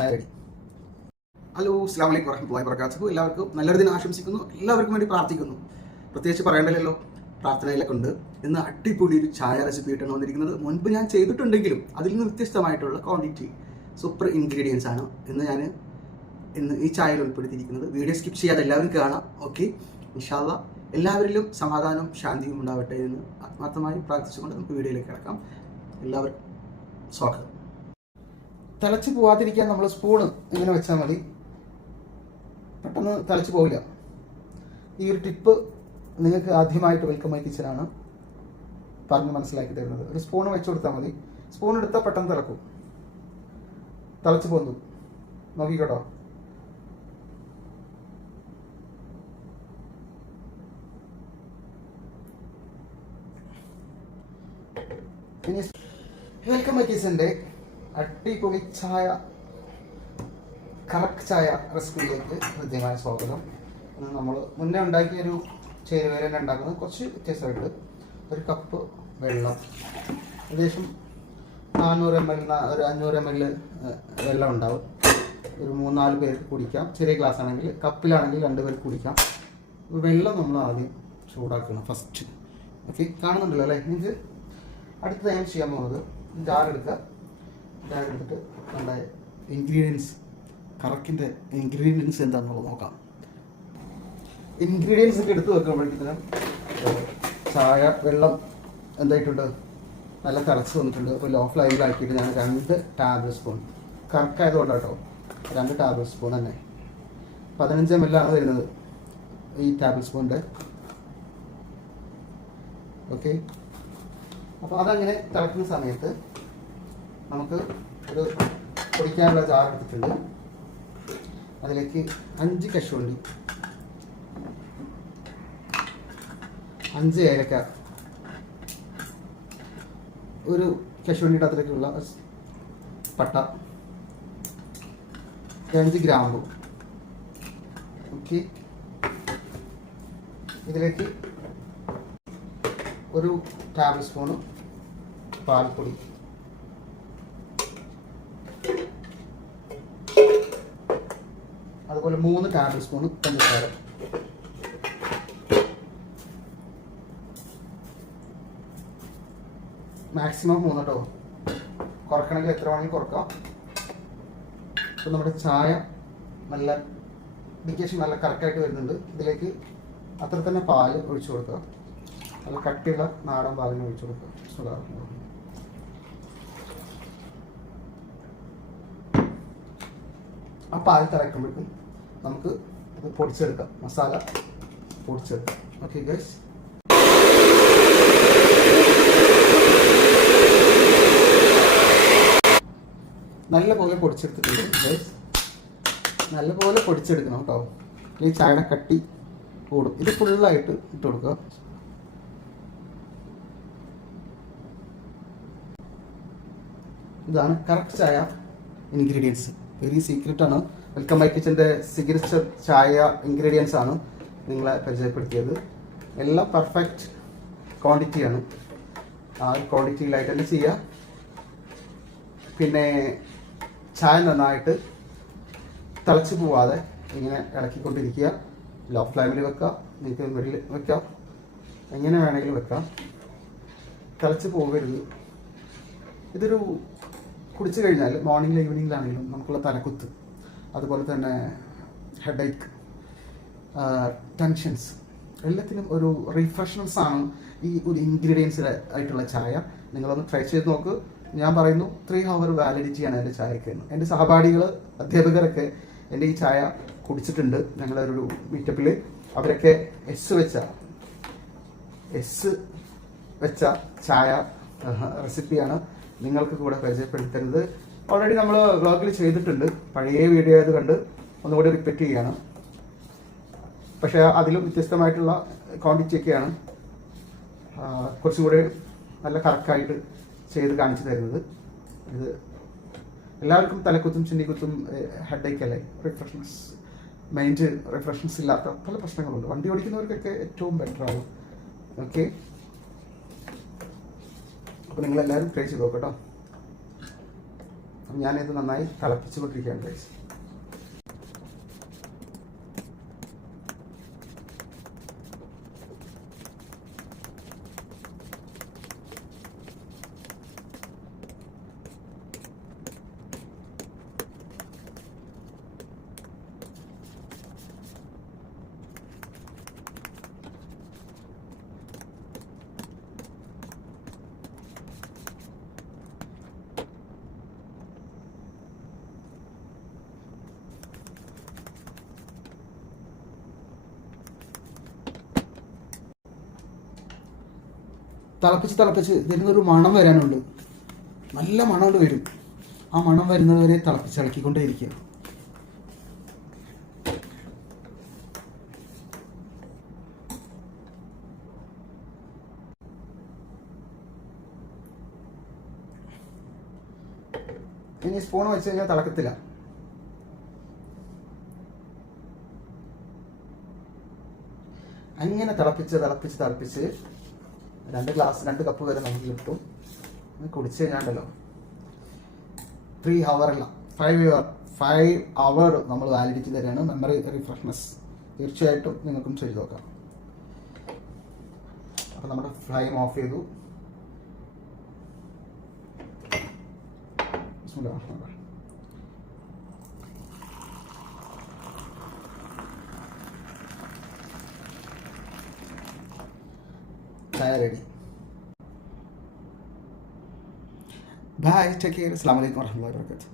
Ready. Hello, അസ്സലാമു അലൈക്കും വറഹ്മത്തുള്ളാഹി വബറകാതുഹു. എല്ലാവർക്കും നല്ലൊരു ദിനം ആശംസിക്കുന്നു. എല്ലാവർക്കും വേണ്ടി പ്രാർത്ഥിക്കുന്നു. പ്രത്യേകിച്ച് പറയേണ്ടല്ലോ, പ്രാർത്ഥനയിലൊക്കെ ഉണ്ട്. ഇന്ന് അടിപൊളി ഒരു ചായ റെസിപ്പി ആയിട്ടാണ് വന്നിരിക്കുന്നത്. മുൻപ് ഞാൻ ചെയ്തിട്ടുണ്ടെങ്കിലും അതിൽ നിന്ന് വ്യത്യസ്തമായിട്ടുള്ള ക്വാണ്ടിറ്റി സൂപ്പർ ഇൻഗ്രീഡിയൻസ് ആണ് ഇന്ന് ഈ ചായയിൽ ഉൾപ്പെടുത്തിയിരിക്കുന്നത്. വീഡിയോ സ്കിപ്പ് ചെയ്യാതെ എല്ലാവരും കാണാം. ഓക്കെ, ഇൻഷാ അല്ലാഹ് എല്ലാവരിലും സമാധാനവും ശാന്തിയും ഉണ്ടാവട്ടെ എന്ന് ആത്മാർത്ഥമായി പ്രാർത്ഥിച്ചുകൊണ്ട് നമുക്ക് വീഡിയോയിലേക്ക് കിടക്കാം. എല്ലാവർക്കും സ്വാഗതം. തിളച്ച് പോവാതിരിക്കാൻ നമ്മൾ സ്പൂണ് ഇങ്ങനെ വെച്ചാൽ മതി, പെട്ടെന്ന് തിളച്ച് പോവില്ല. ഈ ഒരു ടിപ്പ് നിങ്ങൾക്ക് ആദ്യമായിട്ട് വെൽക്കം മൈ കിച്ചനാണ് പറഞ്ഞ് മനസ്സിലാക്കി തരുന്നത്. ഒരു സ്പൂണ് വെച്ച് കൊടുത്താൽ മതി. സ്പൂൺ എടുത്താൽ പെട്ടെന്ന് തിളക്കും, തിളച്ച് പോന്നു. നോക്കിക്കോട്ടോ. ഇനി വെൽക്കം മൈ കിച്ചൻ്റെ അടിപൊളി ചായ, കറക്റ്റ് ചായ റെസിപ്പിയിലേക്ക് ഹൃദ്യമായ സ്വാഗതം. നമ്മൾ മുന്നേ ഉണ്ടാക്കിയൊരു ചേരുവ ഉണ്ടാക്കുന്നത് കുറച്ച് വ്യത്യാസമായിട്ട്. ഒരു കപ്പ് വെള്ളം, ഏകദേശം 400 ml ഒരു 500 ml വെള്ളം ഉണ്ടാവും. ഒരു 3-4 പേർക്ക് കുടിക്കാം. ചെറിയ ഗ്ലാസ് ആണെങ്കിൽ, കപ്പിലാണെങ്കിൽ 2 പേർക്ക് കുടിക്കാം. വെള്ളം നമ്മൾ ആദ്യം ചൂടാക്കണം ഫസ്റ്റ്. ഓക്കെ, കാണുന്നുണ്ടല്ലോ അല്ലേ? ഇത് അടുത്ത ഞാൻ ചെയ്യാൻ പോകുന്നത് ജാറെടുക്കുക. ജാറെടുത്തിട്ട് നമ്മുടെ ഇൻഗ്രീഡിയൻസ്, കറക്കിൻ്റെ ഇൻഗ്രീഡിയൻസ് എന്താണെന്നുള്ളത് നോക്കാം. ഇൻഗ്രീഡിയൻസ് ഒക്കെ എടുത്ത് വെക്കുമ്പോഴേക്കും ചായ വെള്ളം എന്തായിട്ടുണ്ട്, നല്ല കറച്ച് വന്നിട്ടുണ്ട്. അപ്പോൾ ലോ ഫ്ലെയിമിലാക്കിയിട്ട് ഞാൻ 2 ടേബിൾ സ്പൂൺ, കറക്കായതുകൊണ്ടാട്ടോ 2 ടേബിൾ സ്പൂൺ തന്നെ, 15 ml ആണ് വരുന്നത് ഈ ടേബിൾ സ്പൂണിൻ്റെ. ഓക്കെ, അപ്പോൾ അതങ്ങനെ തിളക്കുന്ന സമയത്ത് നമുക്ക് ഒരു പൊടിക്കാനുള്ള ജാർ എടുത്തിട്ടുണ്ട്. അതിലേക്ക് 5 കശുവണ്ടി, 5 ഏലക്ക, ഒരു കശുവണ്ടിയുടെ അതിലേക്കുള്ള പട്ട, 5 ഗ്രാമ്പു. ഓക്കെ, ഇതിലേക്ക് ഒരു ടേബിൾ സ്പൂണ് പാൽപ്പൊടി, അതുപോലെ 3 ടേബിൾ സ്പൂണ് പഞ്ചസാര, മാക്സിമം 3 കേട്ടോ. കുറക്കണമെങ്കിൽ എത്ര വേണമെങ്കിൽ കുറക്കാം. ഇപ്പം നമ്മുടെ ചായ നല്ല ഡിക്കേഷൻ നല്ല കറക്റ്റായിട്ട് വരുന്നുണ്ട്. ഇതിലേക്ക് അത്ര തന്നെ പാല് ഒഴിച്ചു കൊടുക്കുക. നല്ല കട്ടിയുള്ള നാടൻ പാലിന് ഒഴിച്ചു കൊടുക്കുക. ആ പാൽ തിളക്കുമ്പോഴേക്കും നമുക്ക് ഇത് പൊടിച്ചെടുക്കാം, മസാല പൊടിച്ചെടുക്കാം. ഓക്കെ ഗൈസ്, നല്ലപോലെ പൊടിച്ചെടുത്തിട്ടുണ്ട് ഗൈസ്. നല്ലപോലെ പൊടിച്ചെടുക്കണം കേട്ടോ, ഈ ചായയുടെ കട്ടി കൂടും. ഇത് ഫുള്ളായിട്ട് ഇട്ട് കൊടുക്കുക. ഇതാണ് കറക്റ്റ് ചായ ഇൻഗ്രീഡിയൻസ്. വെരി സീക്രട്ടാണ്. വെൽക്കം മൈ കിച്ചൻ്റെ സിഗ്നേച്ചർ ചായ ഇൻഗ്രീഡിയൻസ് ആണ് നിങ്ങളെ പരിചയപ്പെടുത്തിയത്. എല്ലാം പെർഫെക്റ്റ് ക്വാണ്ടിറ്റിയാണ്. ആ ക്വാണ്ടിറ്റിയിലായിട്ട് തന്നെ ചെയ്യുക. പിന്നെ ചായ നന്നായിട്ട് തിളച്ച് പോവാതെ ഇങ്ങനെ ഇളക്കിക്കൊണ്ടിരിക്കുക. ലോ ഫ്ലെയിമിൽ വെക്കാം, നിങ്ങൾക്ക് മിഡിൽ വെക്കാം, എങ്ങനെ വേണമെങ്കിലും വെക്കാം. തിളച്ച് പോകരുത്. ഇതൊരു കുടിച്ചു കഴിഞ്ഞാൽ മോർണിംഗിലും ഈവനിങ്ങിലാണെങ്കിലും നമുക്കുള്ള തലക്കുത്ത്, അതുപോലെ തന്നെ ഹെഡേക്ക്, ടെൻഷൻസ്, എല്ലാത്തിനും ഒരു റിഫ്രഷ്നസ് ആണ് ഈ ഒരു ഇൻഗ്രീഡിയൻസ് ആയിട്ടുള്ള ചായ. നിങ്ങളൊന്ന് ട്രൈ ചെയ്ത് നോക്ക്. ഞാൻ പറയുന്നു 3 hour വാലിഡിറ്റിയാണ് എൻ്റെ ചായക്ക്. എൻ്റെ സഹപാഠികൾ, അധ്യാപകരൊക്കെ എൻ്റെ ഈ ചായ കുടിച്ചിട്ടുണ്ട്. ഞങ്ങളുടെ ഒരു മീറ്റപ്പിൽ അവരൊക്കെ എസ് വെച്ച ചായ റെസിപ്പിയാണ് നിങ്ങൾക്ക് കൂടെ പരിചയപ്പെടുത്തുന്നത്. ഓൾറെഡി നമ്മൾ വ്ളോഗിൽ ചെയ്തിട്ടുണ്ട്, പഴയ വീഡിയോ ഇത് കണ്ട് ഒന്നുകൂടി റിപ്പീറ്റ് ചെയ്യുകയാണ്. പക്ഷേ അതിലും വ്യത്യസ്തമായിട്ടുള്ള ക്വാണ്ടിറ്റി ഒക്കെയാണ് കുറച്ചും കൂടി നല്ല കറക്റ്റായിട്ട് ചെയ്ത് കാണിച്ചു തരുന്നത്. ഇത് എല്ലാവർക്കും തലക്കുത്തും ചിന്നിക്കുത്തും ഹെഡേക്ക് അല്ലേ, മൈൻഡ് റിഫ്രഷ്നസ് ഇല്ലാത്ത പല പ്രശ്നങ്ങളുണ്ട്. വണ്ടി ഓടിക്കുന്നവർക്കൊക്കെ ഏറ്റവും ബെറ്റർ ആവും. ഓക്കെ, അപ്പോൾ നിങ്ങളെല്ലാവരും ട്രൈ ചെയ്ത് നോക്കട്ടോ. അപ്പം ഞാനിത് നന്നായി തിളപ്പിച്ചുകൊണ്ടിരിക്കുകയാണ് ഗൈസ്. തിളപ്പിച്ച് വരുന്നൊരു മണം വരാനുണ്ട്. നല്ല മണം വരും. ആ മണം വരുന്നത് വരെ തിളപ്പിച്ചിളക്കിക്കൊണ്ടേ ഇരിക്കുക. ഇനി സ്പൂൺ വെച്ച് കഴിഞ്ഞാൽ തിളക്കത്തില്ല. അങ്ങനെ തിളപ്പിച്ച് 2 കപ്പ് വരെ നമുക്ക് കിട്ടും. കുടിച്ച് കഴിഞ്ഞാണ്ടല്ലോ 3 hour അല്ല 5 hour നമ്മൾ വാലിഡിറ്റി തരാണ്. മെമ്മറി റിഫ്രഷ്നെസ് തീർച്ചയായിട്ടും നിങ്ങൾക്കും ചെയ്ത് നോക്കാം. അപ്പം നമ്മുടെ ഫ്ലെയിം ഓഫ് ചെയ്തു. ചായ റെഡി. By, take care. അസ്സലാമു അലൈക്കും വറഹ്മത്തുള്ളാഹി വബറകാതുഹു.